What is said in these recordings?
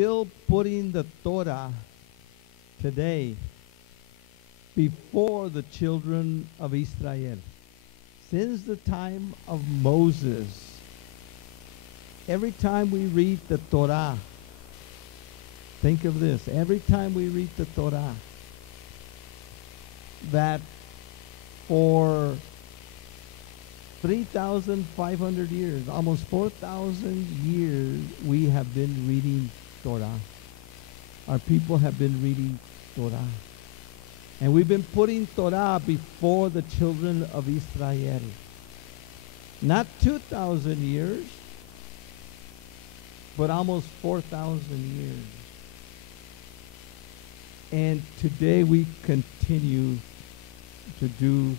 still putting the Torah today before the children of Israel. Since the time of Moses, every time we read the Torah, think of this, every time we read the Torah, that for 3,500 years, almost 4,000 years, we have been reading Torah. Our people have been reading Torah. And we've been putting Torah before the children of Israel. Not 2,000 years, but almost 4,000 years. And today we continue to do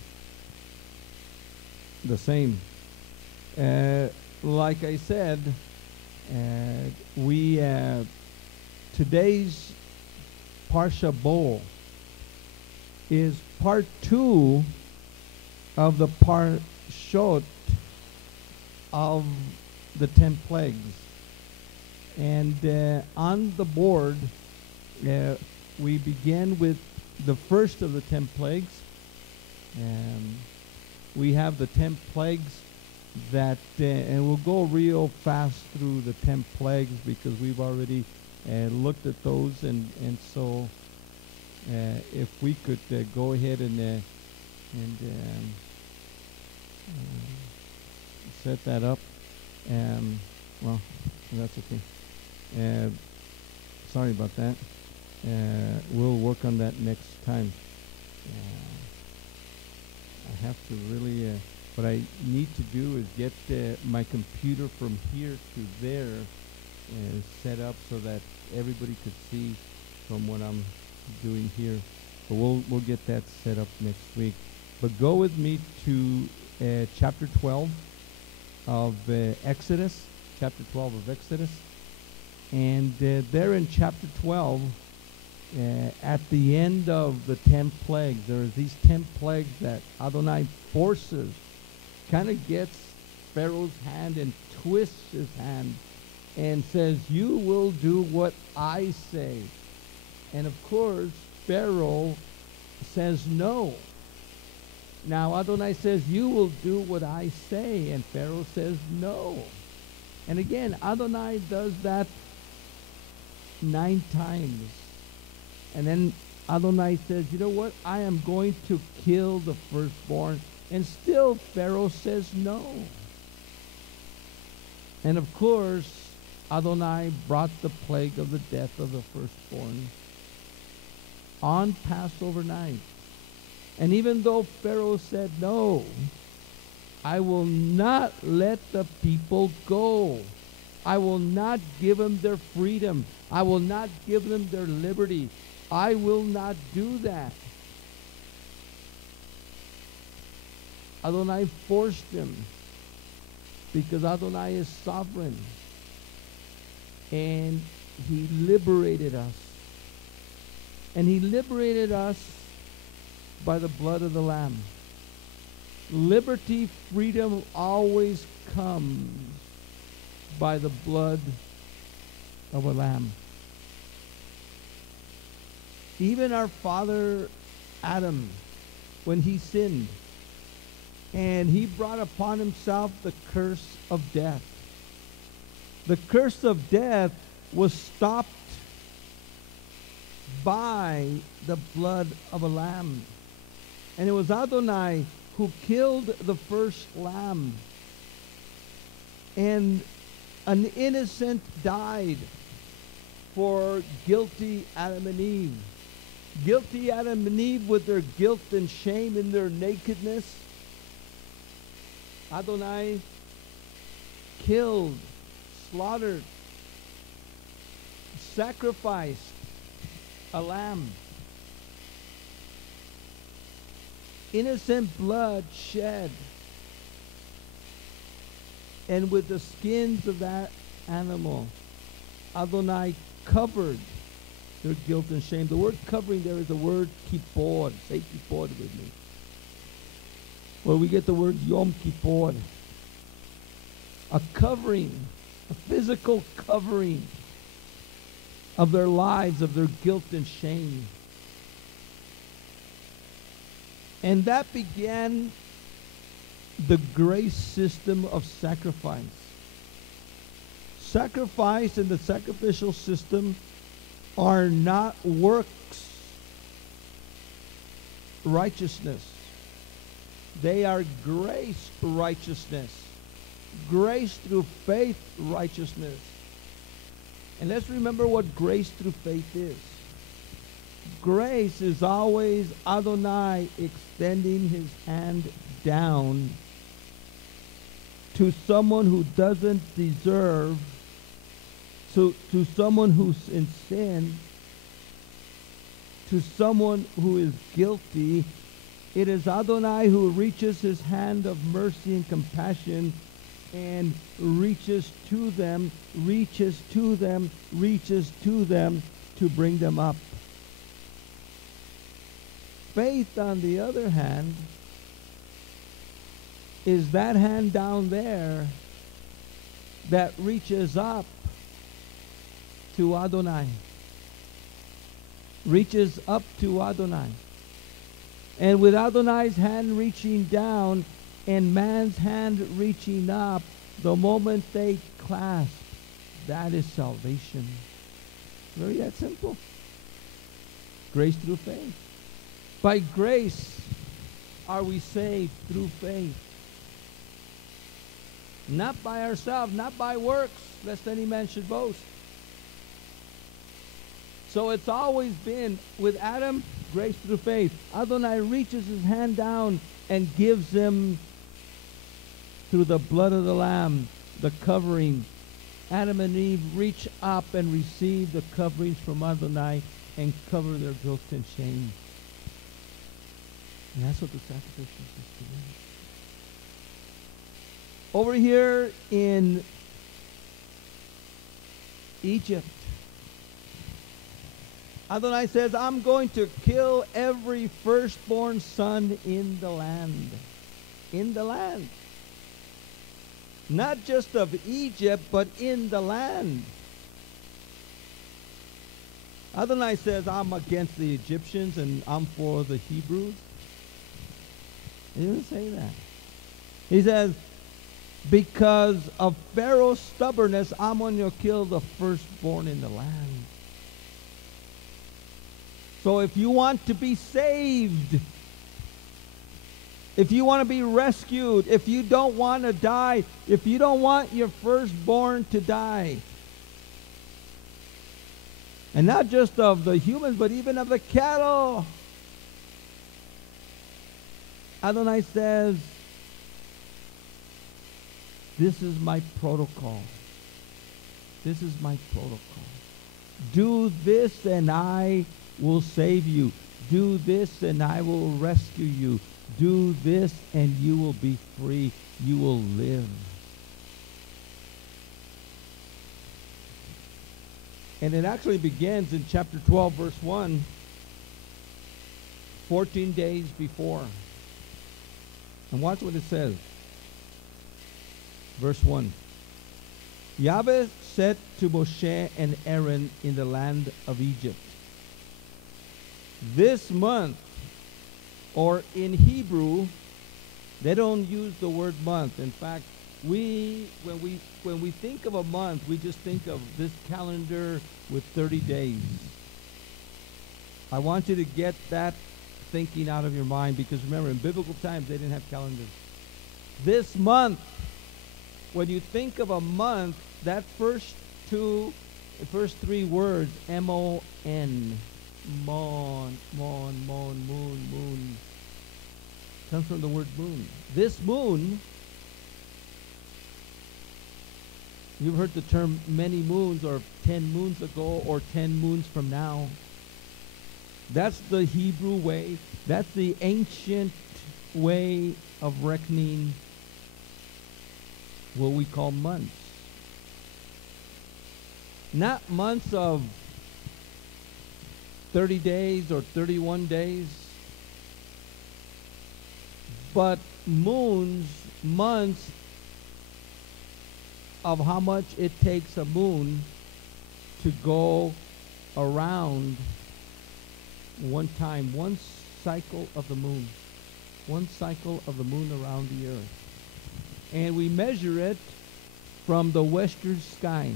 the same. Like I said, today's Parsha Bo is part 2 of the Parshot of the 10 plagues. And on the board, we begin with the first of the 10 plagues. We have the 10 plagues that, and we'll go real fast through the 10 plagues because we've already looked at those, and so if we could go ahead and set that up, well, that's okay. Sorry about that. We'll work on that next time. I have to really, what I need to do is get my computer from here to there set up so that everybody could see from what I'm doing here. But we'll get that set up next week. But go with me to chapter 12 of Exodus, chapter 12 of Exodus. And there in chapter 12, at the end of the 10 plagues, there are these 10 plagues that Adonai forces, kind of gets Pharaoh's hand and twists his hand and says, you will do what I say. And of course, Pharaoh says no. Now Adonai says, you will do what I say. And Pharaoh says no. And again, Adonai does that 9 times. And then Adonai says, you know what? I am going to kill the firstborn. And still Pharaoh says no. And of course, Adonai brought the plague of the death of the firstborn on Passover night. And even though Pharaoh said no, I will not let the people go. I will not give them their freedom. I will not give them their liberty. I will not do that. Adonai forced him because Adonai is sovereign. And he liberated us. And he liberated us by the blood of the Lamb. Liberty, freedom always comes by the blood of a lamb. Even our father Adam, when he sinned, and he brought upon himself the curse of death. The curse of death was stopped by the blood of a lamb. And it was Adonai who killed the first lamb. And an innocent died for guilty Adam and Eve. Guilty Adam and Eve with their guilt and shame in their nakedness. Adonai killed, slaughtered, sacrificed a lamb. Innocent blood shed. And with the skins of that animal, Adonai covered their guilt and shame. The word covering there is the word kippur. Say kippur with me. Well, we get the word Yom Kippur. A covering, a physical covering of their lives, of their guilt and shame. And that began the grace system of sacrifice. Sacrifice and the sacrificial system are not works righteousness. They are grace righteousness. Grace through faith righteousness. And let's remember what grace through faith is. Grace is always Adonai extending his hand down to someone who doesn't deserve, to someone who's in sin, to someone who is guilty. It is Adonai who reaches his hand of mercy and compassion and reaches to them to bring them up. Faith, on the other hand, is that hand down there that reaches up to Adonai. Reaches up to Adonai. And with Adonai's hand reaching down and man's hand reaching up, the moment they clasp, that is salvation. Very that simple. Grace through faith. By grace are we saved through faith. Not by ourselves, not by works, lest any man should boast. So it's always been with Adam, grace through faith. Adonai reaches his hand down and gives him, through the blood of the Lamb, the covering. Adam and Eve reach up and receive the coverings from Adonai and cover their guilt and shame. And that's what the sacrificial system is. Over here in Egypt, Adonai says, I'm going to kill every firstborn son in the land. In the land. Not just of Egypt, but in the land. Adonai says, I'm against the Egyptians and I'm for the Hebrews. He didn't say that. He says, because of Pharaoh's stubbornness, I'm going to kill the firstborn in the land. So if you want to be saved, if you want to be rescued, if you don't want to die, if you don't want your firstborn to die, and not just of the humans, but even of the cattle, Adonai says, this is my protocol. This is my protocol. Do this and I will save you. Do this and I will rescue you. Do this and you will be free. You will live. And it actually begins in chapter 12, verse 1, 14 days before. And watch what it says. Verse 1. Yahweh said to Moshe and Aaron in the land of Egypt, this month, or in Hebrew, they don't use the word month. In fact, when we think of a month, we just think of this calendar with 30 days. I want you to get that thinking out of your mind, because remember, in biblical times, they didn't have calendars. This month, when you think of a month, that first three words, M-O-N, mon, moon, comes from the word moon. This moon, you've heard the term many moons, or 10 moons ago, or 10 moons from now. That's the Hebrew way. That's the ancient way of reckoning what we call months. Not months of 30 days or 31 days, but moons, months of how much it takes a moon to go around one time, one cycle of the moon. One cycle of the moon around the earth. And we measure it from the western sky.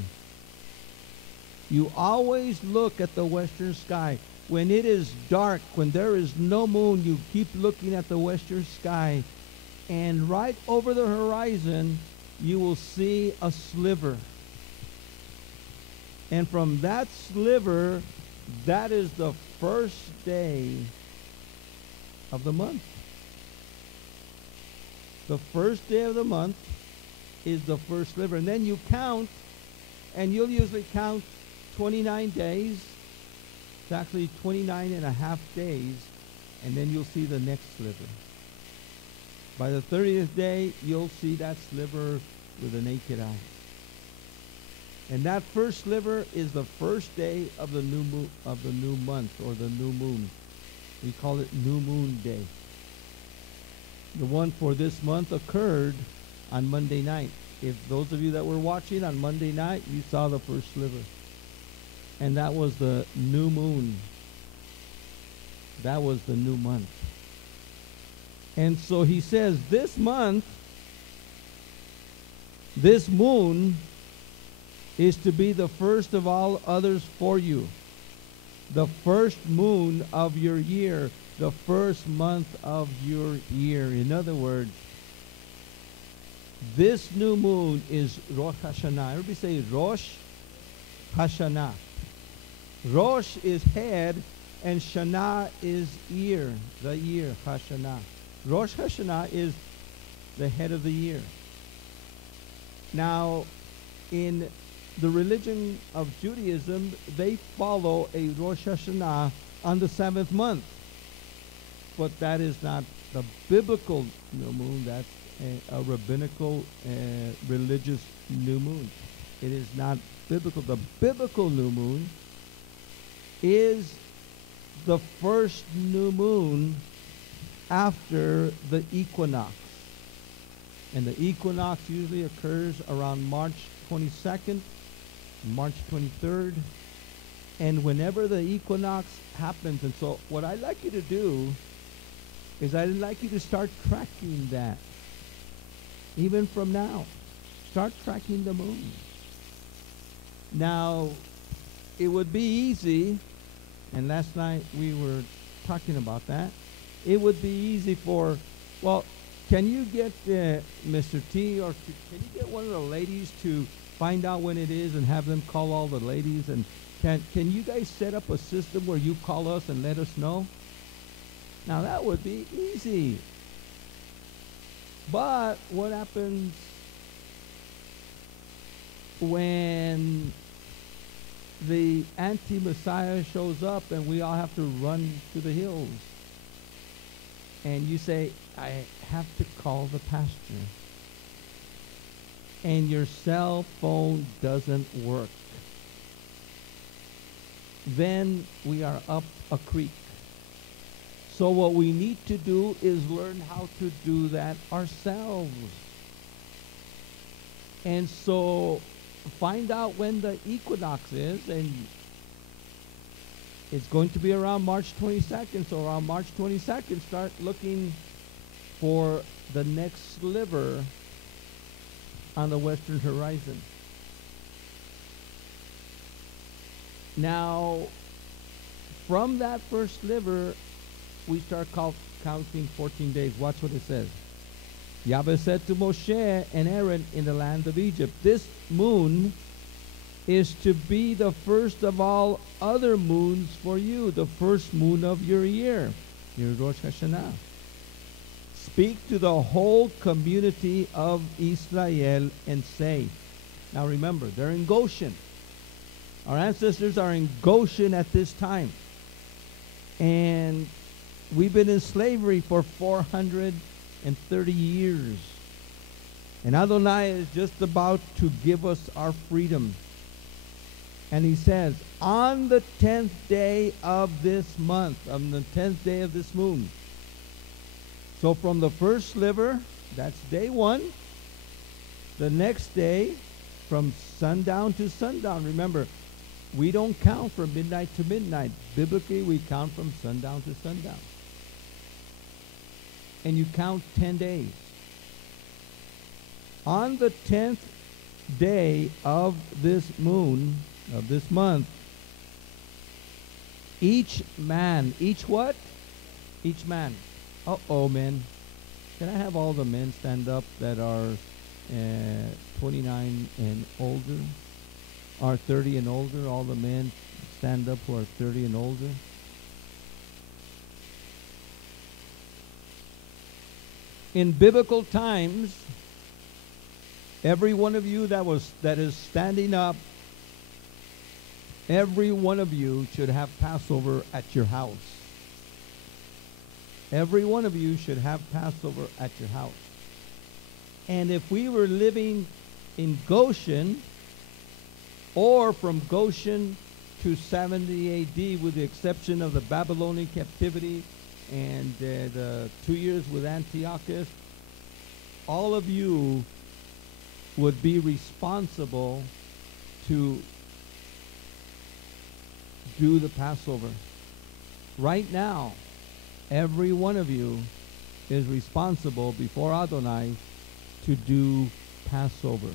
You always look at the western sky. When it is dark, when there is no moon, you keep looking at the western sky. And right over the horizon, you will see a sliver. And from that sliver, that is the first day of the month. The first day of the month is the first sliver. And then you count, and you'll usually count 29 days. It's actually 29 and a half days, and then you'll see the next sliver. By the 30th day, you'll see that sliver with the naked eye. And that first sliver is the first day of the new month, or the new moon. We call it New Moon Day. The one for this month occurred on Monday night. If those of you that were watching on Monday night, you saw the first sliver. And that was the new moon. That was the new month. And so he says, this month, this moon is to be the first of all others for you. The first moon of your year. The first month of your year. In other words, this new moon is Rosh Hashanah. Everybody say Rosh Hashanah. Rosh is head, and Shana is year, the year, Hashanah. Rosh Hashanah is the head of the year. Now, in the religion of Judaism, they follow a Rosh Hashanah on the 7th month. But that is not the biblical new moon. That's a rabbinical, religious new moon. It is not biblical. The biblical new moon is the first new moon after the equinox. And the equinox usually occurs around March 22nd, March 23rd. And whenever the equinox happens, and so what I'd like you to do is I'd like you to start tracking that. Even from now, start tracking the moon. Now, it would be easy, and last night we were talking about that. It would be easy for, well, can you get Mr. T, or can you get one of the ladies to find out when it is and have them call all the ladies? And can you guys set up a system where you call us and let us know? Now that would be easy. But what happens when the anti-Messiah shows up and we all have to run to the hills? And you say, I have to call the pastor. And your cell phone doesn't work. Then we are up a creek. So what we need to do is learn how to do that ourselves. And so find out when the equinox is, and it's going to be around March 22nd. So around March 22nd, start looking for the next sliver on the western horizon. Now, from that first sliver, we start counting 14 days. Watch what it says. Yahweh said to Moshe and Aaron in the land of Egypt, this moon is to be the first of all other moons for you, the first moon of your year, your Rosh Hashanah. Speak to the whole community of Israel and say. Now remember, they're in Goshen. Our ancestors are in Goshen at this time. And we've been in slavery for 430 years. And Adonai is just about to give us our freedom. And he says, on the 10th day of this month, on the 10th day of this moon. So from the first sliver, that's day 1. The next day, from sundown to sundown. Remember, We don't count from midnight to midnight. Biblically, we count from sundown to sundown. And you count 10 days. On the 10th day of this moon, of this month, each man, each what? Each man. Uh-oh, men. Can I have all the men stand up that are 29 and older? Are 30 and older? All the men stand up who are 30 and older. In biblical times, every one of you that is standing up, every one of you should have Passover at your house. Every one of you should have Passover at your house. And if we were living in Goshen, or from Goshen to 70 AD, with the exception of the Babylonian captivity and the 2 years with Antiochus, all of you would be responsible to do the Passover. Right now, every one of you is responsible before Adonai to do Passover.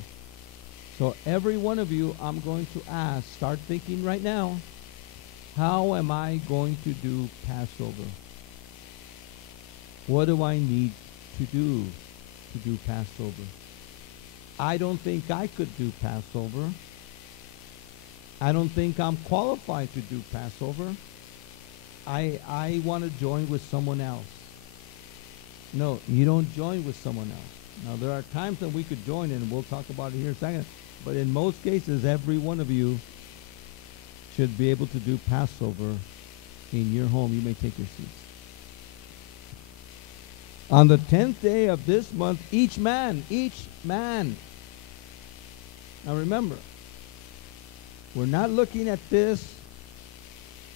So every one of you, I'm going to ask, start thinking right now, how am I going to do Passover? What do I need to do Passover? I don't think I could do Passover. I don't think I'm qualified to do Passover. I want to join with someone else. No, you don't join with someone else. Now, there are times that we could join, and we'll talk about it here in a second. But in most cases, every one of you should be able to do Passover in your home. You may take your seats. On the 10th day of this month, each man. Now remember, we're not looking at this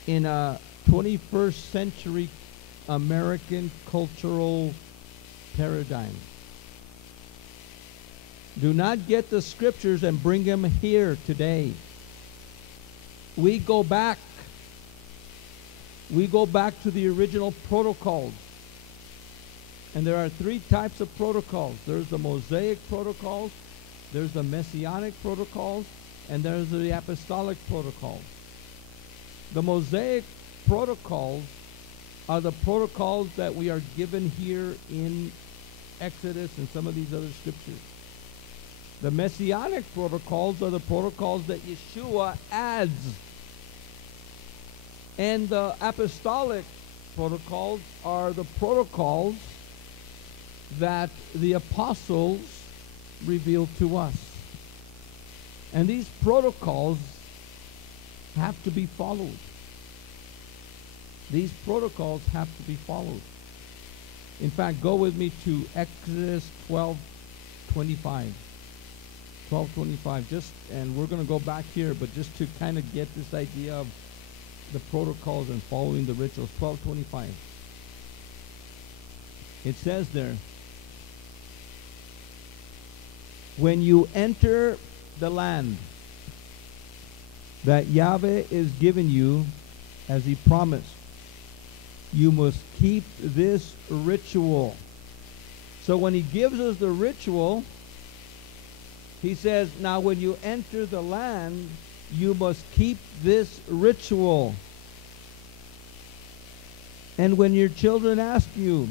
in a 21st century American cultural paradigm. Do not get the scriptures and bring them here today. We go back to the original protocols. And there are 3 types of protocols. There's the Mosaic protocols, there's the Messianic protocols, and there's the Apostolic protocols. The Mosaic protocols are the protocols that we are given here in Exodus and some of these other scriptures. The Messianic protocols are the protocols that Yeshua adds. And the Apostolic protocols are the protocols that the apostles revealed to us. And these protocols have to be followed. These protocols have to be followed. In fact, go with me to Exodus 12:25. 12:25. And we're going to go back here, but just to kind of get this idea of the protocols and following the rituals. 12:25. It says there, when you enter the land that Yahweh is giving you as he promised, you must keep this ritual. So when he gives us the ritual, he says, now when you enter the land, you must keep this ritual. And when your children ask you,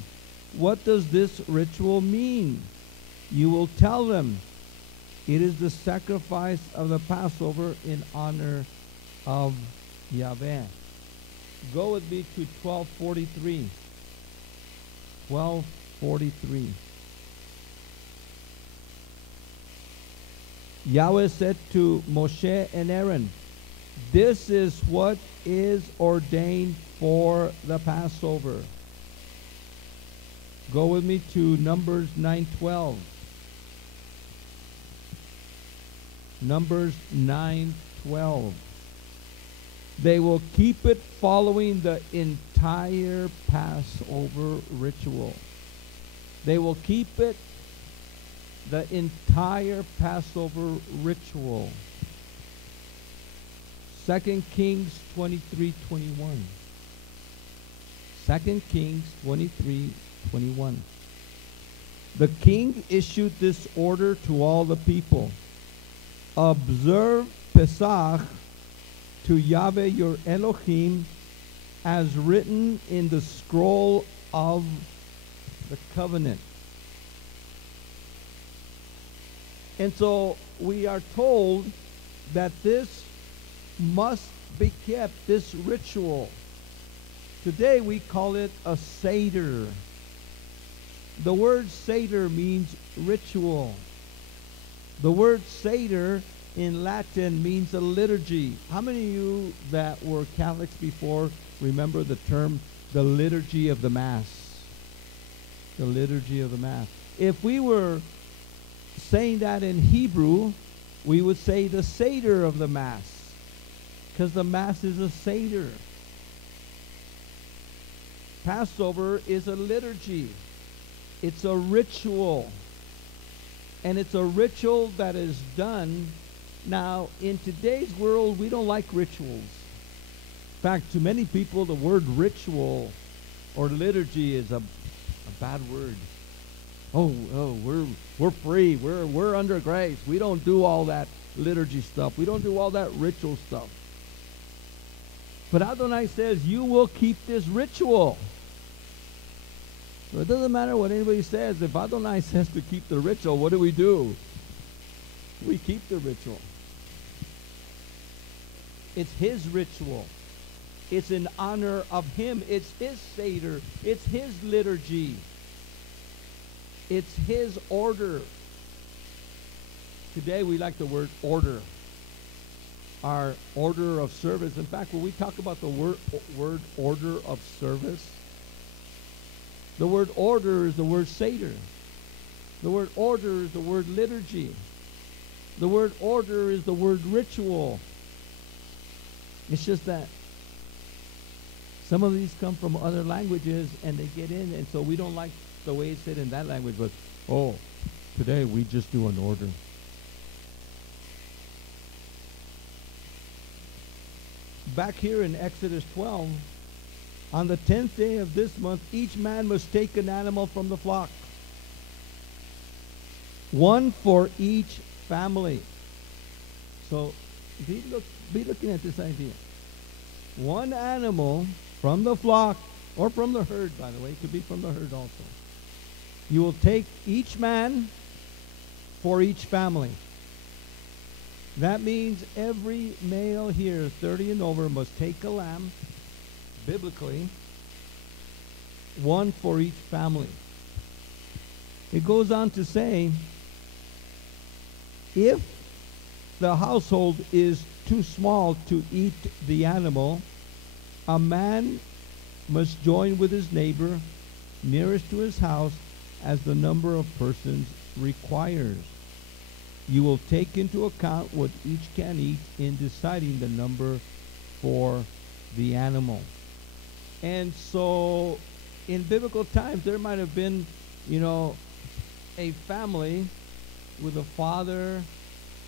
what does this ritual mean? You will tell them, it is the sacrifice of the Passover in honor of Yahweh. Go with me to 12:43. 12:43. Yahweh said to Moshe and Aaron, this is what is ordained for the Passover. Go with me to Numbers 9:12. Numbers 9:12. They will keep it following the entire Passover ritual. They will keep it the entire Passover ritual. 2 Kings 23:21. 2 Kings 23:21. The king issued this order to all the people. Observe Pesach to Yahweh your Elohim as written in the scroll of the covenant. And so we are told that this must be kept, this ritual. Today we call it a Seder. The word Seder means ritual. The word Seder in Latin means a liturgy. How many of you that were Catholics before remember the term the liturgy of the Mass? The liturgy of the Mass. If we were saying that in Hebrew, we would say the Seder of the Mass, because the Mass is a Seder. Passover is a liturgy. It's a ritual. And it's a ritual that is done. Now, in today's world, we don't like rituals. In fact, to many people, the word ritual or liturgy is a bad word. Oh, we're free. We're under grace. We don't do all that liturgy stuff. We don't do all that ritual stuff. But Adonai says, you will keep this ritual. So it doesn't matter what anybody says. If Adonai says to keep the ritual, what do? We keep the ritual. It's his ritual. It's in honor of him. It's his Seder. It's his liturgy. It's his order. Today we like the word order. Our order of service. In fact, when we talk about the word order of service, the word order is the word Seder. The word order is the word liturgy. The word order is the word ritual. It's just that some of these come from other languages and they get in, and so we don't like the way it's said in that language, but today we just do an order. Back here in Exodus 12, on the 10th day of this month, each man must take an animal from the flock, one for each family. So be looking at this idea. One animal from the flock, or from the herd, by the way. It could be from the herd also. You will take each man for each family. That means every male here, 30 and over, must take a lamb, biblically, one for each family. It goes on to say, if the household is too small to eat the animal, a man must join with his neighbor nearest to his house as the number of persons requires. You will take into account what each can eat in deciding the number for the animal. And so in biblical times, there might have been, a family with a father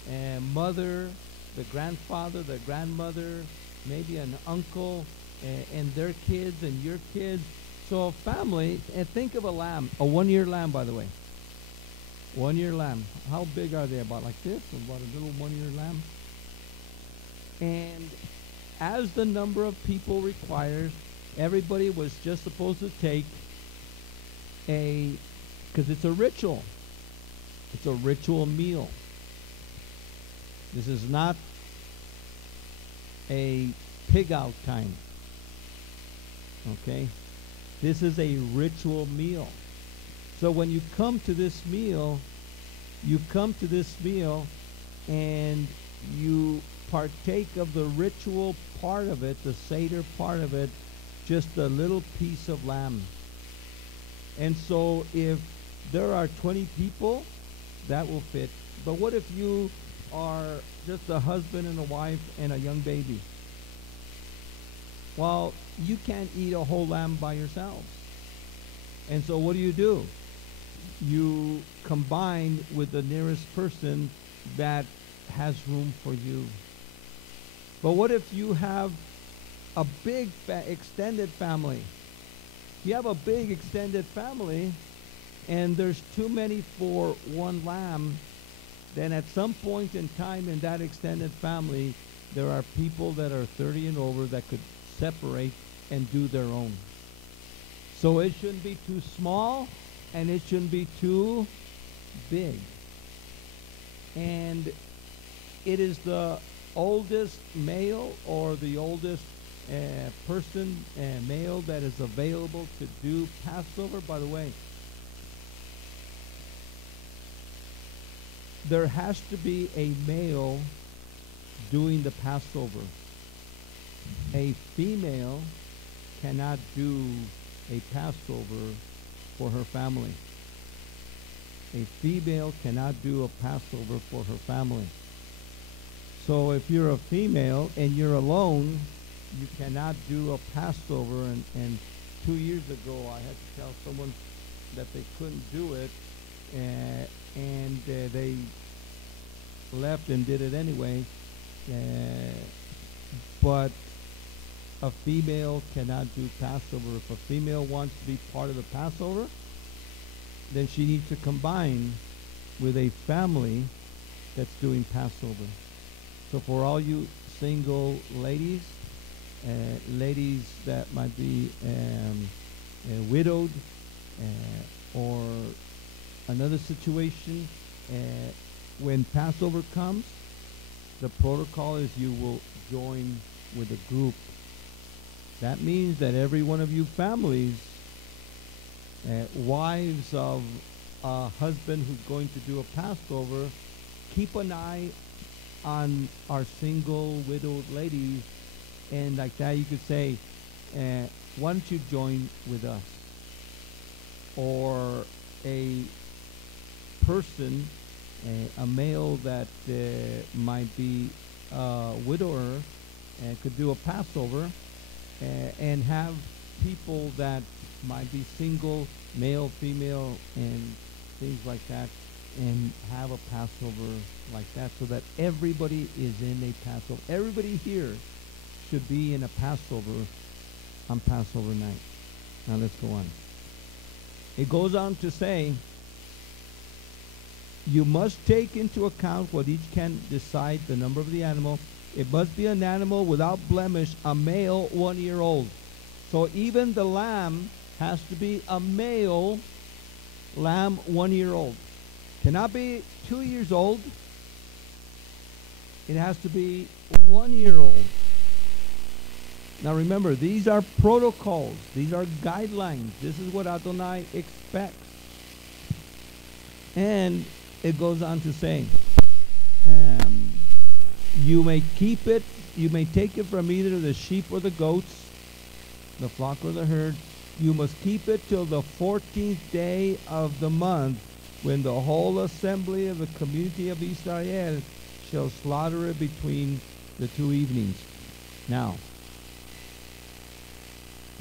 and mother, the grandfather, the grandmother, maybe an uncle, and their kids and your kids. So a family, and think of a lamb, a 1-year lamb, by the way. 1-year lamb. How big are they? About like this? About a little 1-year lamb? And as the number of people requires, everybody was just supposed to take because it's a ritual. It's a ritual meal. This is not a pig out time. Okay? This is a ritual meal. So when you come to this meal, and you partake of the ritual part of it, the Seder part of it, just a little piece of lamb. And so if there are 20 people, that will fit. But what if you are just a husband and a wife and a young baby? Well, you can't eat a whole lamb by yourselves. And so what do? You combine with the nearest person that has room for you. But what if you have a big extended family? If you have a big extended family and there's too many for one lamb, then at some point in time in that extended family, there are people that are 30 and over that could separate and do their own. So it shouldn't be too small and it shouldn't be too big. And it is the oldest male or the oldest person, male, that is available to do Passover. By the way, there has to be a male doing the Passover. A female cannot do a Passover for her family. A female cannot do a Passover for her family. So if you're a female and you're alone, you cannot do a Passover. And 2 years ago, I had to tell someone that they couldn't do it, and they left and did it anyway. But a female cannot do Passover. If a female wants to be part of the Passover, then she needs to combine with a family that's doing Passover. So for all you single ladies, ladies that might be widowed, or another situation, when Passover comes, the protocol is you will join with a group. That means that every one of you families, wives of a husband who's going to do a Passover, keep an eye on our single widowed ladies, and like that you could say, why don't you join with us? Or a person, a male that might be a widower and could do a Passover, and have people that might be single, male, female, and things like that, and have a Passover like that, so that everybody is in a Passover. Everybody here should be in a Passover on Passover night. Now let's go on. It goes on to say, you must take into account what each can decide the number of the animal. It must be an animal without blemish, a male 1 year old. So even the lamb has to be a male lamb 1 year old. Cannot be 2 years old. It has to be 1 year old. Now remember, these are protocols. These are guidelines. This is what Adonai expects. And it goes on to say, you may keep it, you may take it from either the sheep or the goats, the flock or the herd. You must keep it till the 14th day of the month, when the whole assembly of the community of Israel shall slaughter it between the 2 evenings. Now,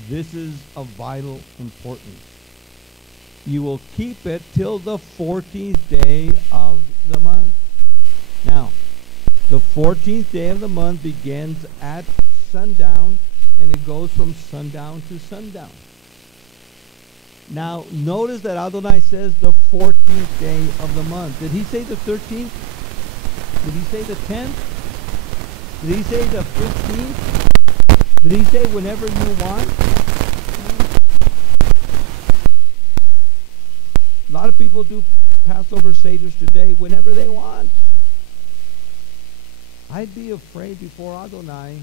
this is of vital importance. You will keep it till the 14th day of the month. Now, the 14th day of the month begins at sundown, and it goes from sundown to sundown. Now, notice that Adonai says the 14th day of the month. Did he say the 13th? Did he say the 10th? Did he say the 15th? Did he say whenever you want? A lot of people do Passover Seders today whenever they want. I'd be afraid before Adonai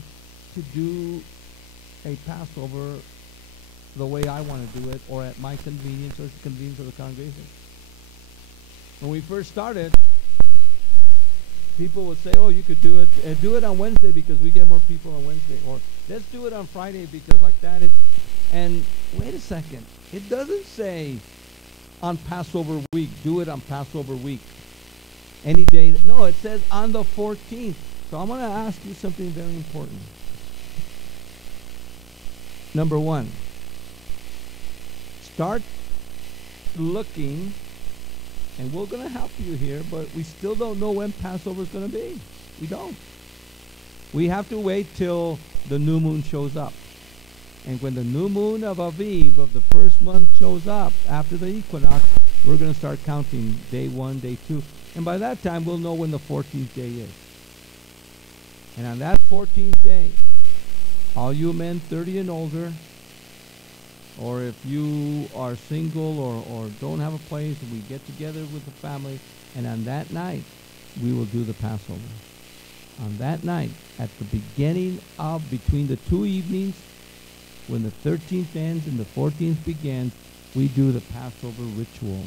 to do a Passover the way I want to do it, or at my convenience, or the convenience of the congregation. When we first started, people would say, oh, you could do it on Wednesday because we get more people on Wednesday, or let's do it on Friday because like that it's, and wait a second, it doesn't say on Passover week, do it on Passover week. Any day, no, it says on the 14th. So I'm going to ask you something very important. Number one, start looking, and we're going to help you here, but we still don't know when Passover is going to be. We don't. We have to wait till the new moon shows up. And when the new moon of Aviv of the first month shows up after the equinox, we're going to start counting day 1, day 2. And by that time, we'll know when the 14th day is. And on that 14th day, all you men 30 and older, or if you are single or don't have a place, we get together with the family, and on that night, we will do the Passover. On that night, at the beginning of, between the two evenings, when the 13th ends and the 14th begins, we do the Passover ritual.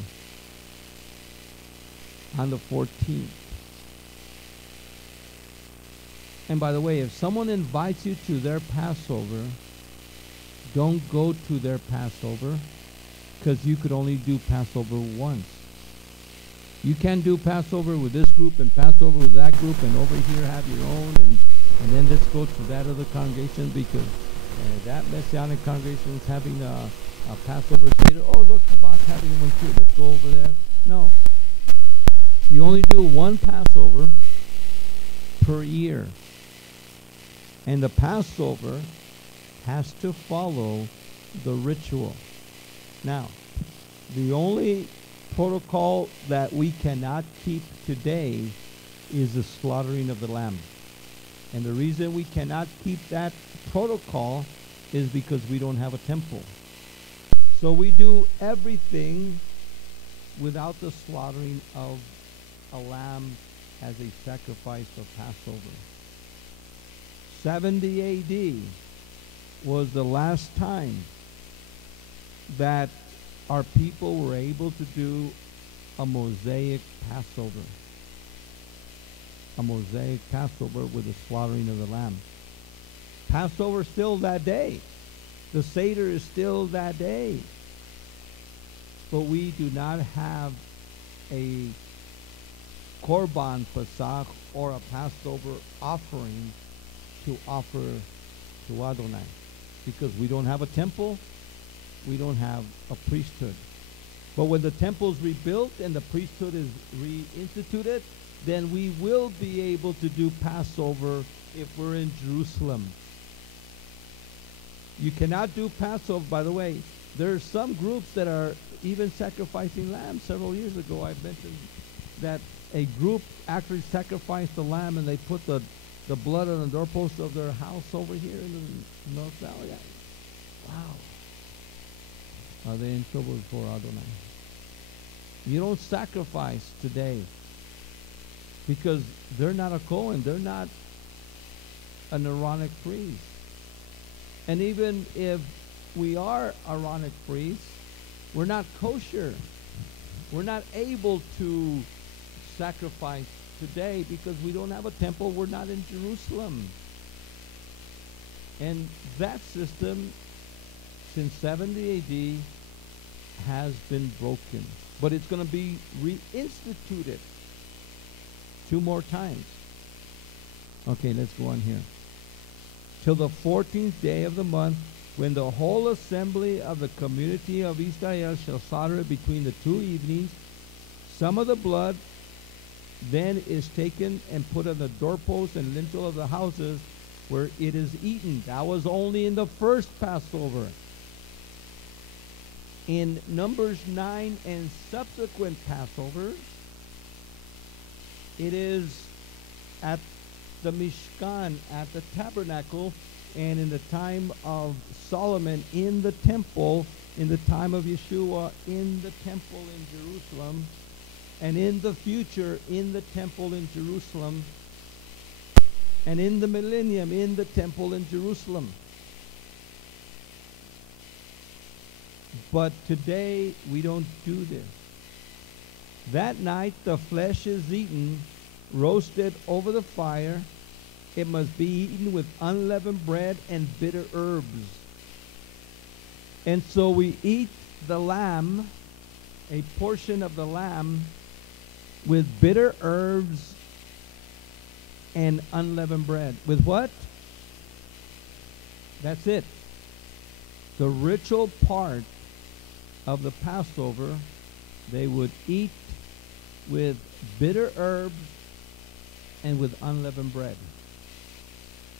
On the 14th. And by the way, if someone invites you to their Passover, don't go to their Passover, because you could only do Passover once. You can't do Passover with this group and Passover with that group, and over here have your own, and then let's go to that other congregation, because that Messianic congregation is having a Passover Seder. Oh, look, Chabad's having one too. Let's go over there. No. You only do one Passover per year. And the Passover has to follow the ritual. Now, the only protocol that we cannot keep today is the slaughtering of the lamb. And the reason we cannot keep that protocol is because we don't have a temple. So we do everything without the slaughtering of a lamb as a sacrifice of Passover. 70 A.D. was the last time that our people were able to do a Mosaic Passover. A Mosaic Passover with the slaughtering of the lamb. Passover is still that day. The Seder is still that day. But we do not have a Korban Pesach or a Passover offering to offer to Adonai. Because we don't have a temple, we don't have a priesthood. But when the temple is rebuilt and the priesthood is reinstituted, then we will be able to do Passover if we're in Jerusalem. You cannot do Passover. By the way, there are some groups that are even sacrificing lambs. Several years ago, I mentioned that a group actually sacrificed the lamb, and they put the blood on the doorpost of their house over here in the North Valley. Wow. Are they in trouble before Adonai? You don't sacrifice today because they're not a Cohen. They're not an Aaronic priest. And even if we are Aaronic priests, we're not kosher. We're not able to sacrifice today because we don't have a temple. We're not in Jerusalem. And that system, since 70 A.D., has been broken. But it's going to be reinstituted 2 more times. Okay, let's go on here. Till the 14th day of the month, when the whole assembly of the community of Israel shall slaughter it between the 2 evenings, some of the blood then is taken and put on the doorpost and lintel of the houses where it is eaten. That was only in the first Passover. In Numbers 9 and subsequent Passovers, it is at the Mishkan, at the tabernacle, and in the time of Solomon in the temple, in the time of Yeshua in the temple in Jerusalem, and in the future in the temple in Jerusalem, and in the millennium in the temple in Jerusalem. But today we don't do this. That night the flesh is eaten, roasted over the fire. It must be eaten with unleavened bread and bitter herbs. And so we eat the lamb, a portion of the lamb, with bitter herbs and unleavened bread. With what? That's it. The ritual part of the Passover, they would eat with bitter herbs and with unleavened bread.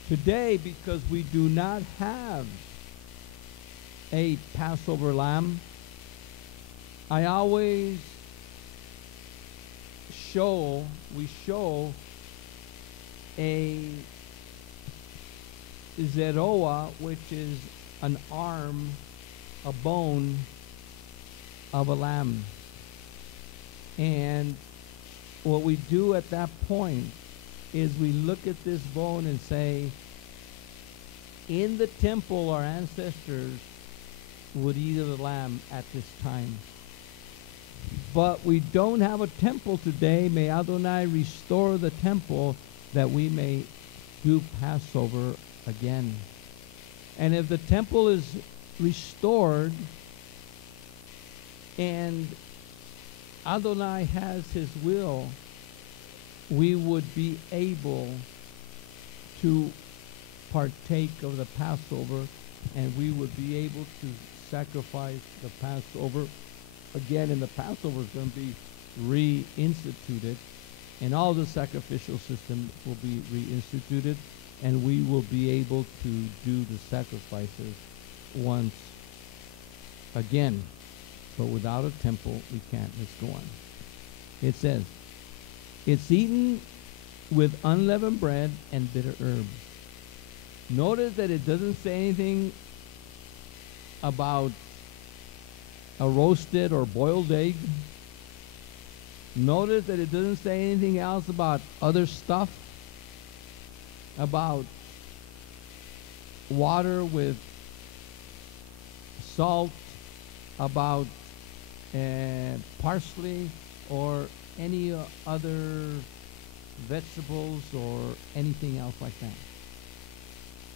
Today, because we do not have a Passover lamb, I always we show a zeroa, which is an arm, a bone of a lamb. And what we do at that point is we look at this bone and say, in the temple, our ancestors would eat of the lamb at this time. But we don't have a temple today. May Adonai restore the temple that we may do Passover again. And if the temple is restored and Adonai has his will, we would be able to partake of the Passover, and we would be able to sacrifice the Passover again, and the Passover is going to be reinstituted, and all the sacrificial system will be reinstituted, and we will be able to do the sacrifices once again. But without a temple, we can't. Let's go on. It says, it's eaten with unleavened bread and bitter herbs. Notice that it doesn't say anything about a roasted or boiled egg. Notice that it doesn't say anything else about other stuff, about water with salt, about parsley or any other vegetables or anything else like that.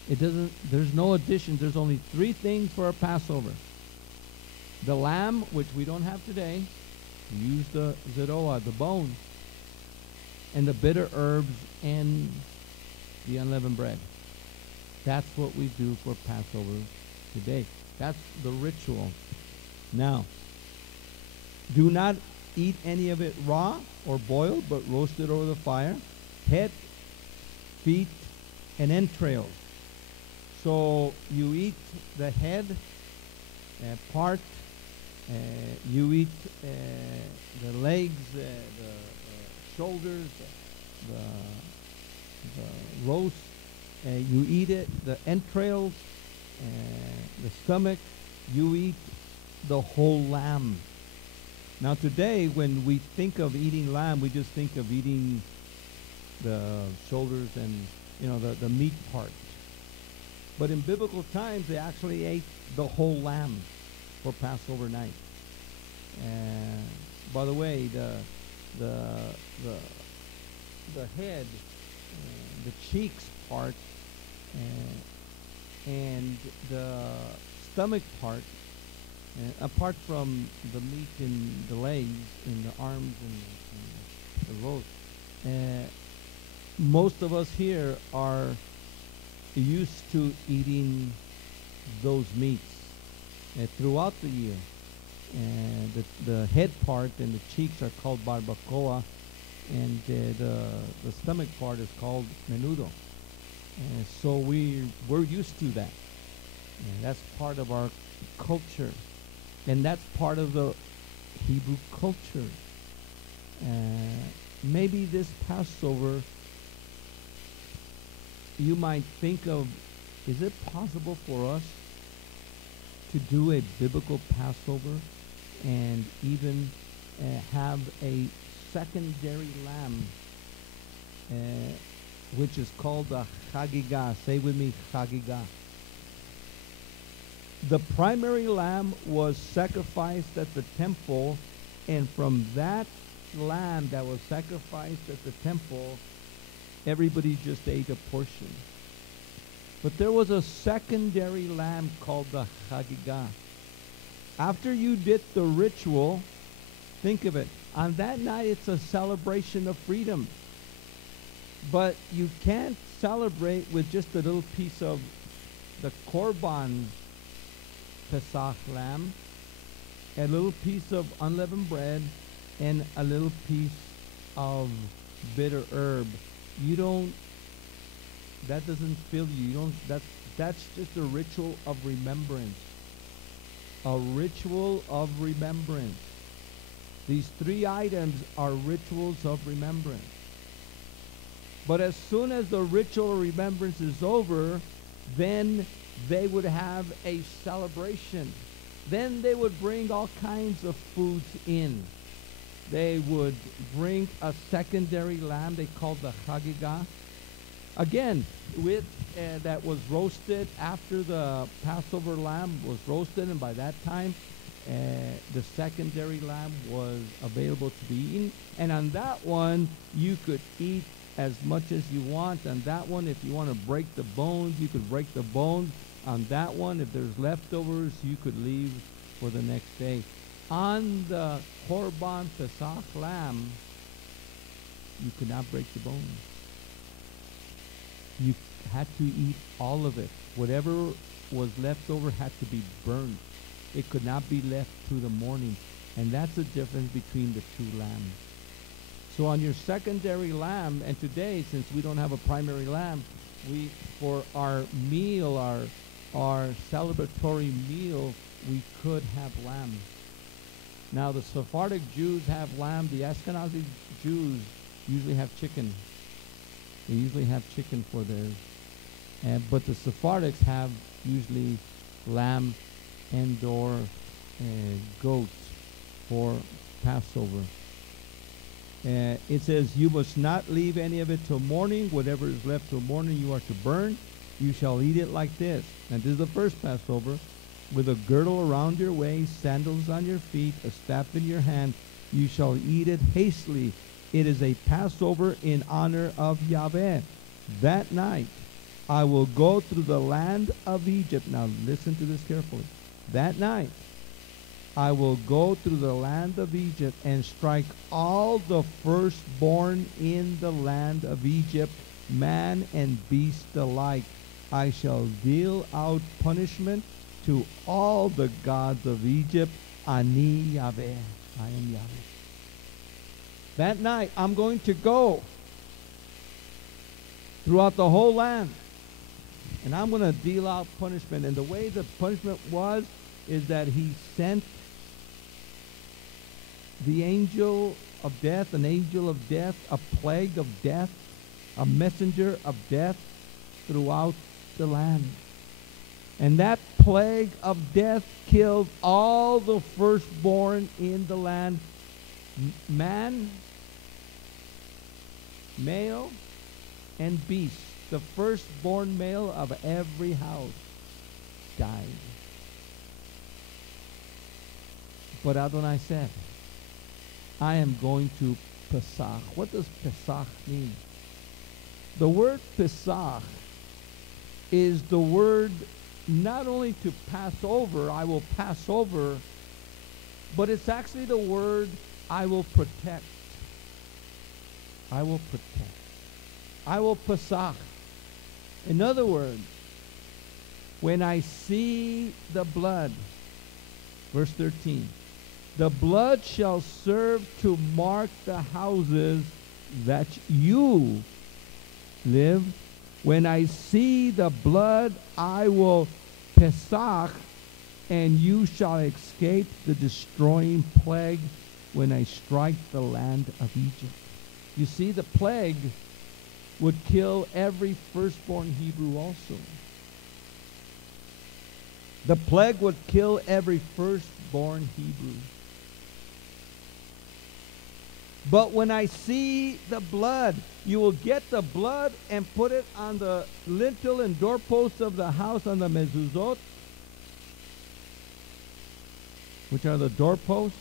It doesn't, there's no addition. There's only three things for a Passover. The lamb, which we don't have today, use the zeroa, the bone, and the bitter herbs and the unleavened bread. That's what we do for Passover today. That's the ritual. Now, do not eat any of it raw or boiled, but roast it over the fire. Head, feet, and entrails. So you eat the head part, you eat the legs, the shoulders, the roast, you eat it, the entrails, the stomach, you eat the whole lamb. Now today, when we think of eating lamb, we just think of eating the shoulders and, you know, the meat part. But in biblical times, they actually ate the whole lamb for Passover night. By the way, the head, the cheeks part, and the stomach part, apart from the meat in the legs, in the arms, and the roast, most of us here are used to eating those meats throughout the year. And the head part and the cheeks are called barbacoa, and the stomach part is called menudo. So we're used to that. And that's part of our culture, and that's part of the Hebrew culture. Maybe this Passover, you might think of, is it possible for us to do a biblical Passover and even have a secondary lamb, which is called the Chagigah? Say with me, Chagigah. The primary lamb was sacrificed at the temple, and from that lamb that was sacrificed at the temple, everybody just ate a portion. But there was a secondary lamb called the Chagigah. After you did the ritual, think of it. On that night, it's a celebration of freedom. But you can't celebrate with just a little piece of the Korban Pesach lamb, a little piece of unleavened bread, and a little piece of bitter herb. You don't that doesn't fill you. You don't. That's just a ritual of remembrance. A ritual of remembrance. These three items are rituals of remembrance. But as soon as the ritual of remembrance is over, then they would have a celebration. Then they would bring all kinds of foods in. They would bring a secondary lamb they called the chagigah. Again, with that was roasted after the Passover lamb was roasted, and by that time the secondary lamb was available to be eaten. And on that one, you could eat as much as you want. On that one, if you want to break the bones, you could break the bones. On that one, if there's leftovers, you could leave for the next day. On the Korban Pesach lamb, you could not break the bones. You had to eat all of it. Whatever was left over had to be burned. It could not be left through the morning. And that's the difference between the two lambs. So on your secondary lamb, and today, since we don't have a primary lamb, we, for our meal, our celebratory meal, we could have lamb. Now the Sephardic Jews have lamb. The Ashkenazi Jews usually have chicken. They usually have chicken for theirs. But the Sephardics have usually lamb and/or goat for Passover. It says, you must not leave any of it till morning. Whatever is left till morning you are to burn. You shall eat it like this. And this is the first Passover. With a girdle around your waist, sandals on your feet, a staff in your hand. You shall eat it hastily. It is a Passover in honor of Yahweh. That night I will go through the land of Egypt. Now listen to this carefully. That night I will go through the land of Egypt and strike all the firstborn in the land of Egypt, man and beast alike. I shall deal out punishment to all the gods of Egypt. Ani Yahweh. I am Yahweh. That night I'm going to go throughout the whole land, and I'm going to deal out punishment. And the way the punishment was is that he sent the angel of death, an angel of death, a plague of death, a messenger of death throughout the land. And that plague of death killed all the firstborn in the land. Man, male, and beast. The firstborn male of every house died. But Adonai said, I am going to Pesach. What does Pesach mean? The word Pesach is the word not only to pass over, I will pass over, but it's actually the word I will protect. I will protect. I will Pesach. In other words, when I see the blood, verse 13, the blood shall serve to mark the houses that you live. When I see the blood, I will Pesach, and you shall escape the destroying plague when I strike the land of Egypt. You see, the plague would kill every firstborn Hebrew also. The plague would kill every firstborn Hebrew. But when I see the blood, you will get the blood and put it on the lintel and doorposts of the house, on the mezuzot, which are the doorposts.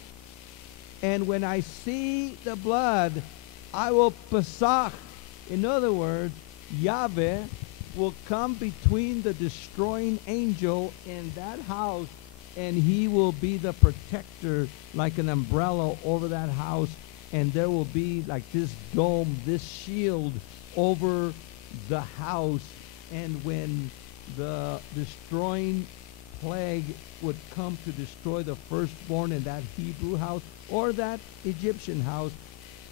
And when I see the blood, I will Pesach. In other words, Yahweh will come between the destroying angel in that house, and he will be the protector, like an umbrella over that house. And there will be like this dome, this shield over the house. And when the destroying plague would come to destroy the firstborn in that Hebrew house or that Egyptian house,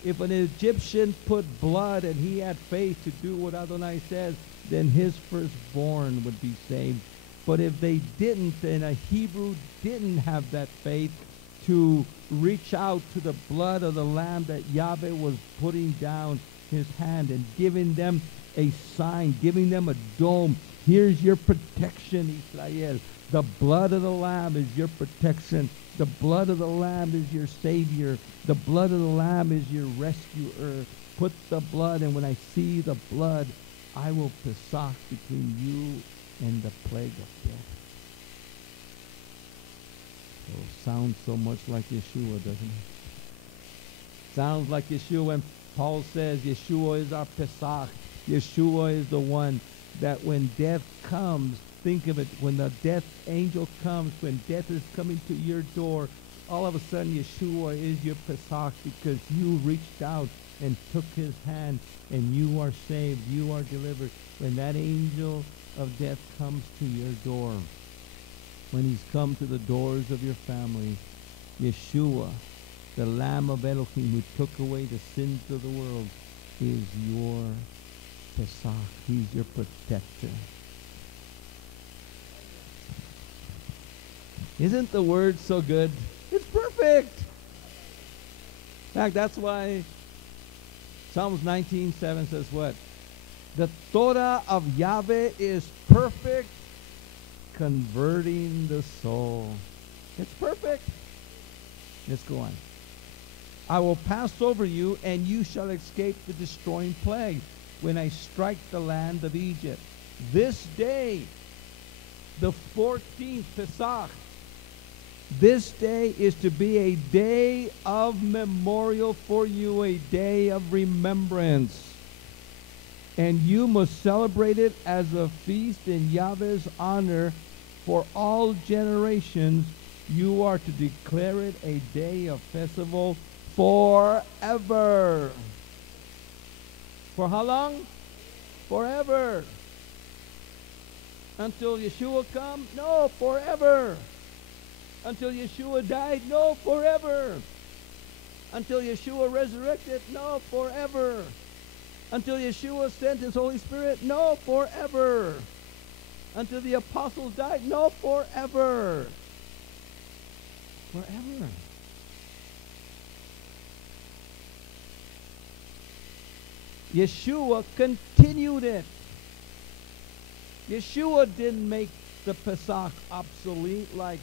if an Egyptian put blood and he had faith to do what Adonai says, then his firstborn would be saved. But if they didn't, and a Hebrew didn't have that faith to reach out to the blood of the lamb that Yahweh was putting down his hand and giving them a sign, giving them a dome. Here's your protection, Israel. The blood of the lamb is your protection. The blood of the lamb is your savior. The blood of the lamb is your rescuer. Put the blood, and when I see the blood, I will pesach between you and the plague of death. So sounds so much like Yeshua, doesn't it? Sounds like Yeshua when Paul says Yeshua is our pesach. Yeshua is the one that when death comes, think of it, when the death angel comes, when death is coming to your door, all of a sudden Yeshua is your pesach because you reached out and took his hand and you are saved, you are delivered. When that angel of death comes to your door, when he's come to the doors of your family, Yeshua, the Lamb of Elohim who took away the sins of the world, is your pesach. He's your protector. Isn't the word so good? It's perfect. In fact, that's why Psalms 19:7 says what? The Torah of Yahweh is perfect, converting the soul. It's perfect. Let's go on. I will pass over you, and you shall escape the destroying plague when I strike the land of Egypt. This day, the 14th Pesach, this day is to be a day of memorial for you, a day of remembrance. And you must celebrate it as a feast in Yahweh's honor for all generations. You are to declare it a day of festival forever. For how long? Forever. Until Yeshua comes? No, forever. Until Yeshua died? No, forever. Until Yeshua resurrected? No, forever. Until Yeshua sent his Holy Spirit? No, forever. Until the apostles died? No, forever. Forever. Yeshua continued it. Yeshua didn't make the Pesach obsolete like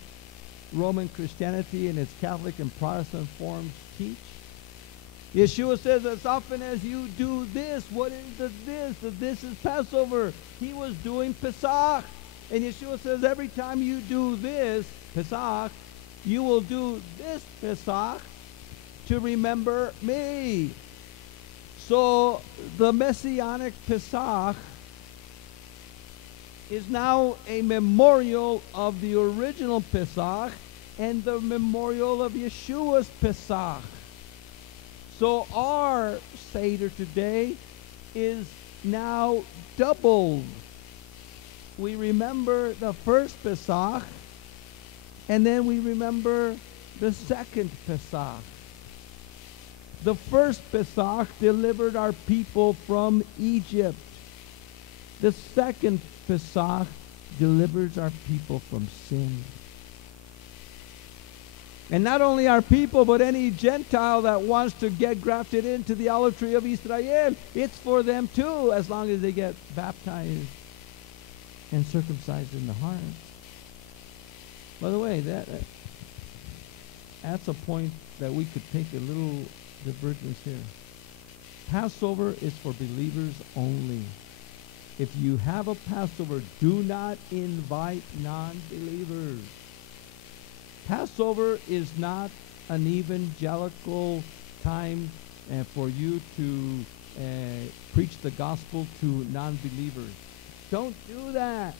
Roman Christianity and its Catholic and Protestant forms teach. Yeshua says, as often as you do this, what is the this? The this is Passover. He was doing Pesach. And Yeshua says, every time you do this Pesach, you will do this Pesach to remember me. So the Messianic Pesach is now a memorial of the original Pesach and the memorial of Yeshua's Pesach. So our Seder today is now doubled. We remember the first Pesach, and then we remember the second Pesach. The first Pesach delivered our people from Egypt. The second Pesach delivers our people from sin. And not only our people, but any Gentile that wants to get grafted into the olive tree of Israel, it's for them too, as long as they get baptized and circumcised in the heart. By the way, that's a point that we could take a little divergence here. Passover is for believers only. If you have a Passover, do not invite non-believers. Passover is not an evangelical time for you to preach the gospel to non-believers. Don't do that.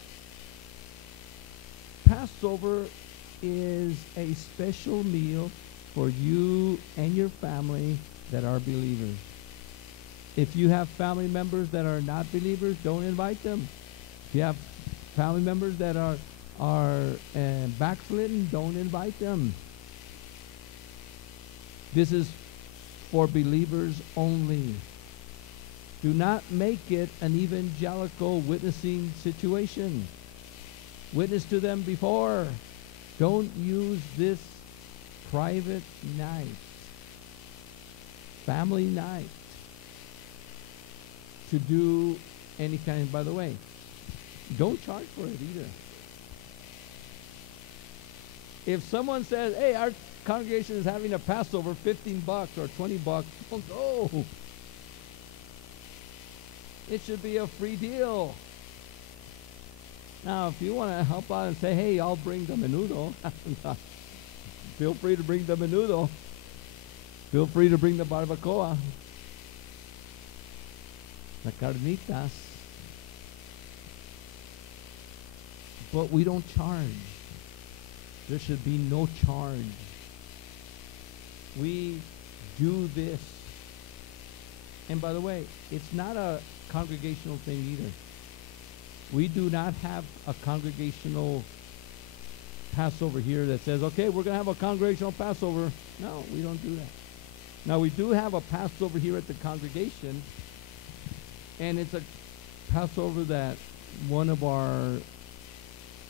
Passover is a special meal for you and your family that are believers. If you have family members that are not believers, don't invite them. If you have family members that are backslidden, don't invite them. This is for believers only. Do not make it an evangelical witnessing situation. Witness to them before. Don't use this private night, family night, to do any kind. By the way, don't charge for it either. If someone says, hey, our congregation is having a Passover, $15 or $20, don't go. It should be a free deal. Now, if you want to help out and say, hey, I'll bring the menudo, feel free to bring the menudo. Feel free to bring the barbacoa, the carnitas. But we don't charge. There should be no charge. We do this. And by the way, it's not a congregational thing either. We do not have a congregational Passover here that says, okay, we're going to have a congregational Passover. No, we don't do that. Now, we do have a Passover here at the congregation, and it's a Passover that one of our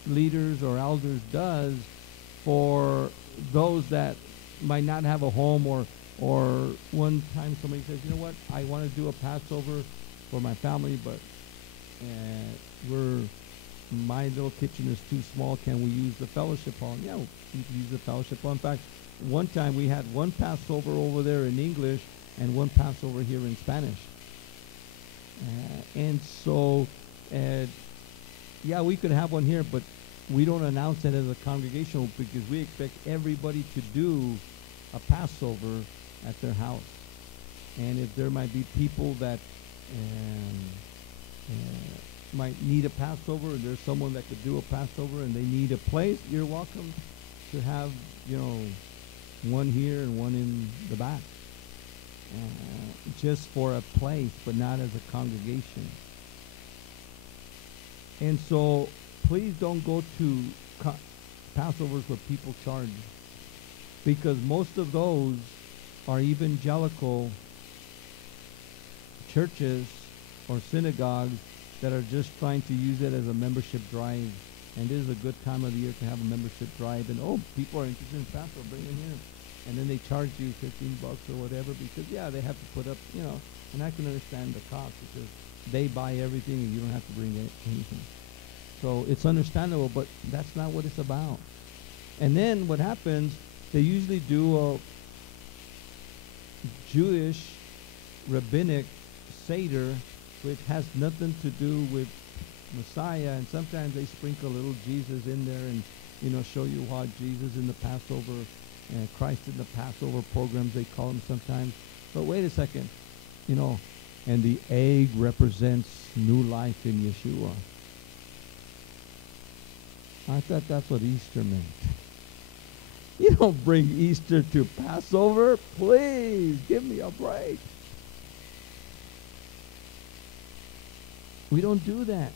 leaders or elders does for those that might not have a home, or one time somebody says, you know what, I want to do a Passover for my family, but my little kitchen is too small. Can we use the fellowship hall? Yeah, we can use the fellowship hall. In fact, one time we had one Passover over there in English and one Passover here in Spanish. And so, yeah, we could have one here, but we don't announce it as a congregational because we expect everybody to do a Passover at their house. And if there might be people that might need a Passover, and there's someone that could do a Passover and they need a place, you're welcome to have, one here and one in the back. Just for a place, but not as a congregation. And so, please don't go to Passovers where people charge, because most of those are evangelical churches or synagogues that are just trying to use it as a membership drive. And this is a good time of the year to have a membership drive. And, people are interested in Passover, bring them here. And then they charge you $15 or whatever because, yeah, they have to put up, and I can understand the cost because they buy everything and you don't have to bring anything. So it's understandable, but that's not what it's about. And then what happens, they usually do a Jewish rabbinic Seder, which has nothing to do with Messiah, and sometimes they sprinkle a little Jesus in there and, show you how Jesus in the Passover, Christ in the Passover programs, they call them sometimes. But wait a second, and the egg represents new life in Yeshua. I thought that's what Easter meant. You don't bring Easter to Passover. Please, give me a break. We don't do that.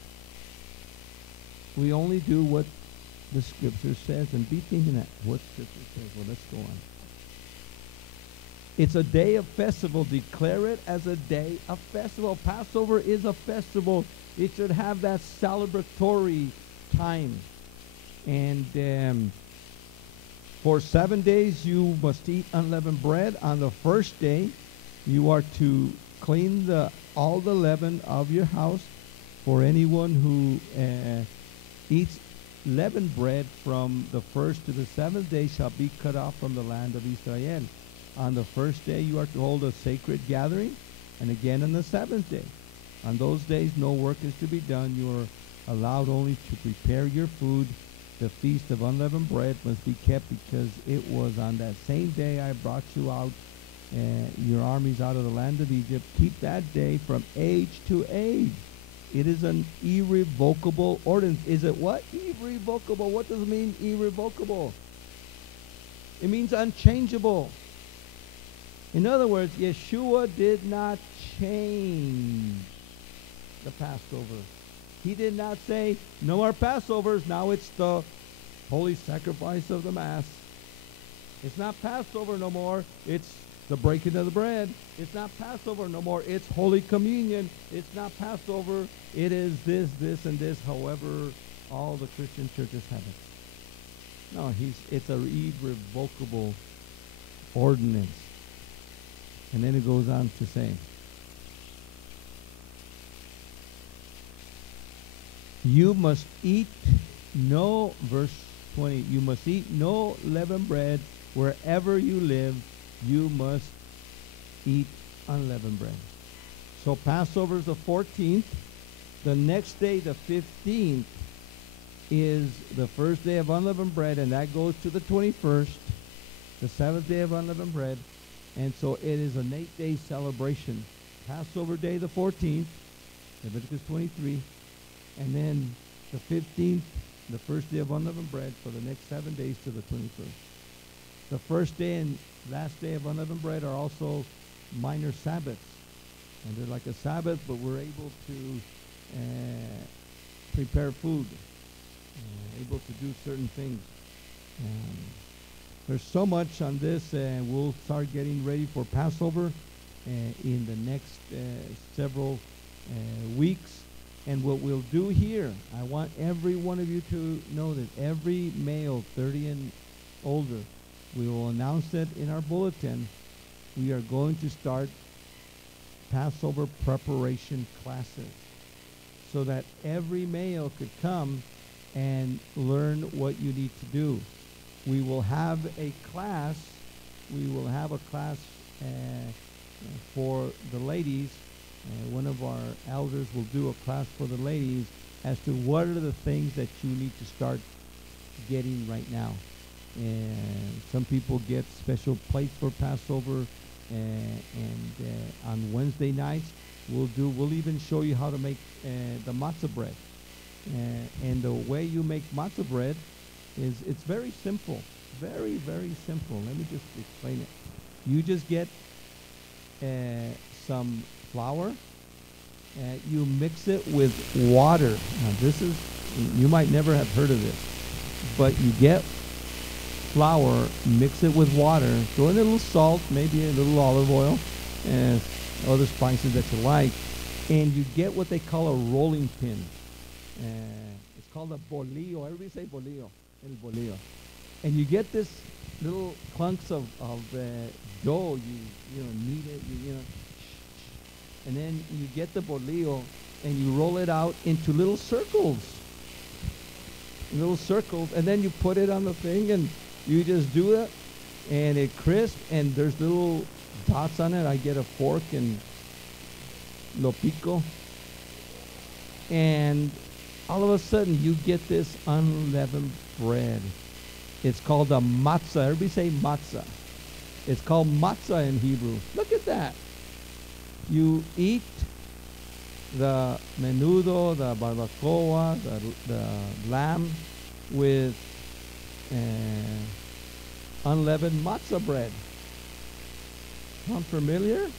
We only do what the Scripture says, and be thinking that what Scripture says. Well, let's go on. It's a day of festival. Declare it as a day of festival. Passover is a festival. It should have that celebratory time. And for 7 days you must eat unleavened bread. On the first day you are to clean all the leaven of your house. For anyone who eats leavened bread from the first to the seventh day shall be cut off from the land of Israel. On the first day you are to hold a sacred gathering, and again on the seventh day. On those days no work is to be done. You are allowed only to prepare your food. The feast of unleavened bread must be kept because it was on that same day I brought you out, your armies out of the land of Egypt. Keep that day from age to age. It is an irrevocable ordinance. Is it what? Irrevocable. What does it mean, irrevocable? It means unchangeable. In other words, Yeshua did not change the Passover. He did not say, no more Passovers, now it's the holy sacrifice of the Mass. It's not Passover no more, it's the breaking of the bread. It's not Passover no more. It's Holy Communion. It's not Passover. It is this, this, and this. However, all the Christian churches have it. No, it's a irrevocable ordinance. And then it goes on to say, you must eat no, verse 20, you must eat no leavened bread wherever you live. You must eat unleavened bread. So Passover is the 14th. The next day, the 15th, is the first day of unleavened bread, and that goes to the 21st, the 7th day of unleavened bread. And so it is an 8-day celebration. Passover day, the 14th, Leviticus 23, and then the 15th, the first day of unleavened bread, for the next 7 days to the 21st. The first day and last day of unleavened bread are also minor Sabbaths. And they're like a Sabbath, but we're able to prepare food, able to do certain things. There's so much on this, and we'll start getting ready for Passover in the next several weeks. And what we'll do here, I want every one of you to know that every male 30 and older, we will announce it in our bulletin. We are going to start Passover preparation classes so that every male could come and learn what you need to do. We will have a class. We will have a class for the ladies. One of our elders will do a class for the ladies as to what are the things that you need to start getting right now. And some people get special plates for Passover, and on Wednesday nights we'll even show you how to make the matzah bread. And the way you make matzah bread is it's very simple, very, very simple. Let me just explain it. You just get some flour, you mix it with water. Now this is, you might never have heard of this, but you get flour, mix it with water, throw in a little salt, maybe a little olive oil, and other spices that you like, and you get what they call a rolling pin. It's called a bolillo. Everybody say bolillo. El bolillo. And you get this little clunks of dough. You knead it. And then you get the bolillo and you roll it out into little circles. And then you put it on the thing and you just do it, and it crisp, and there's little dots on it. I get a fork and lo pico, and all of a sudden you get this unleavened bread. It's called a matzah. Everybody say matzah. It's called matzah in Hebrew. Look at that. You eat the menudo, the barbacoa, the lamb with unleavened matzah bread. Sound familiar?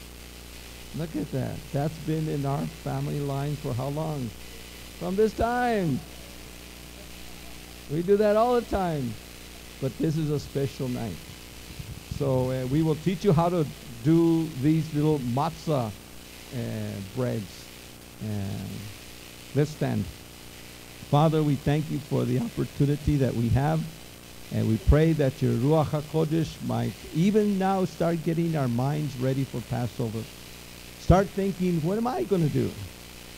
Look at that. That's been in our family line for how long? From this time. We do that all the time. But this is a special night. So we will teach you how to do these little matzah breads. Let's stand. Father, we thank you for the opportunity that we have. And we pray that your Ruach HaKodesh might even now start getting our minds ready for Passover. Start thinking, what am I going to do?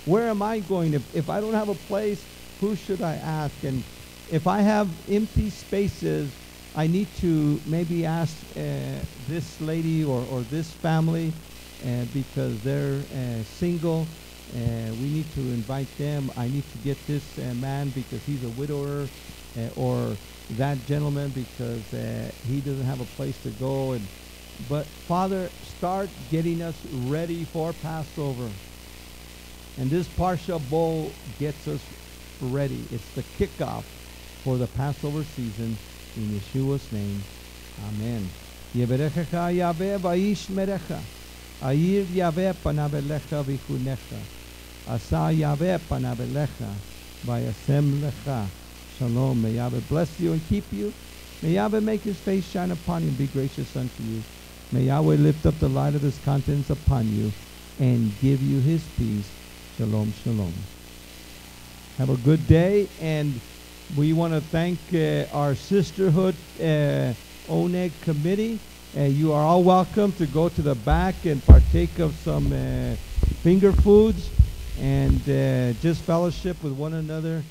Where am I going? If I don't have a place, who should I ask? And if I have empty spaces, I need to maybe ask this lady or this family because they're single. We need to invite them. I need to get this man because he's a widower, or that gentleman because he doesn't have a place to go. But Father, start getting us ready for Passover. And this Parsha bowl gets us ready. It's the kickoff for the Passover season. In Yeshua's name, Amen. Yeberechecha Yahweh vayishmerecha. Ayir Yahweh panav elecha v'chunecha. Asa Yahweh panav elecha vayasem lecha. Shalom. May Yahweh bless you and keep you. May Yahweh make his face shine upon you and be gracious unto you. May Yahweh lift up the light of his countenance upon you and give you his peace. Shalom, shalom. Have a good day, and we want to thank our Sisterhood ONEG committee. You are all welcome to go to the back and partake of some finger foods and just fellowship with one another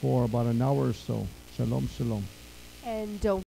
for about an hour or so. Shalom, shalom. And don't